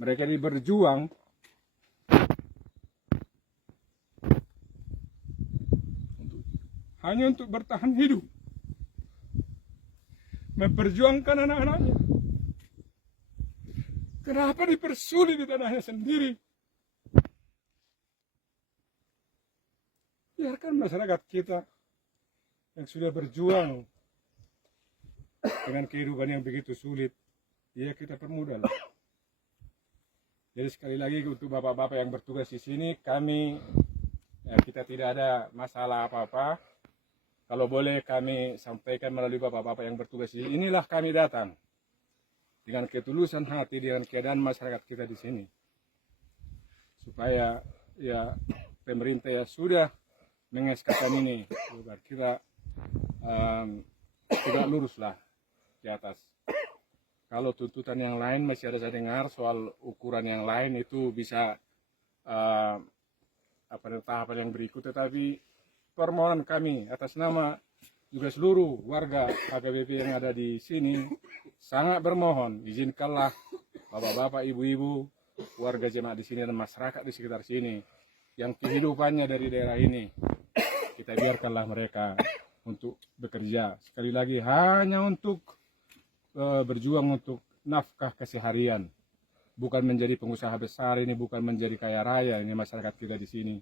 Mereka ini berjuang hanya untuk bertahan hidup, memperjuangkan anak-anaknya. Kenapa dipersulit di tanahnya sendiri? Biarkan masyarakat kita yang sudah berjuang dengan kehidupan yang begitu sulit, ya kita permudah. Jadi sekali lagi untuk bapak-bapak yang bertugas di sini, kita tidak ada masalah apa-apa. Kalau boleh kami sampaikan melalui bapak-bapak yang bertugas di sini, inilah kami datang dengan ketulusan hati, dengan keadaan masyarakat kita di sini, supaya ya pemerintah ya sudah mengeskakan ini, agar kita tidak luruslah di atas. Kalau tuntutan yang lain masih ada saya dengar soal ukuran yang lain itu bisa tahapan yang berikut, tetapi permohonan kami atas nama juga seluruh warga HKBP yang ada di sini sangat bermohon, izinkanlah bapak-bapak, ibu-ibu, warga jemaat di sini dan masyarakat di sekitar sini yang kehidupannya dari daerah ini, kita biarkanlah mereka untuk bekerja. Sekali lagi hanya untuk berjuang untuk nafkah keseharian, bukan menjadi pengusaha besar ini, bukan menjadi kaya raya ini masyarakat kita di sini.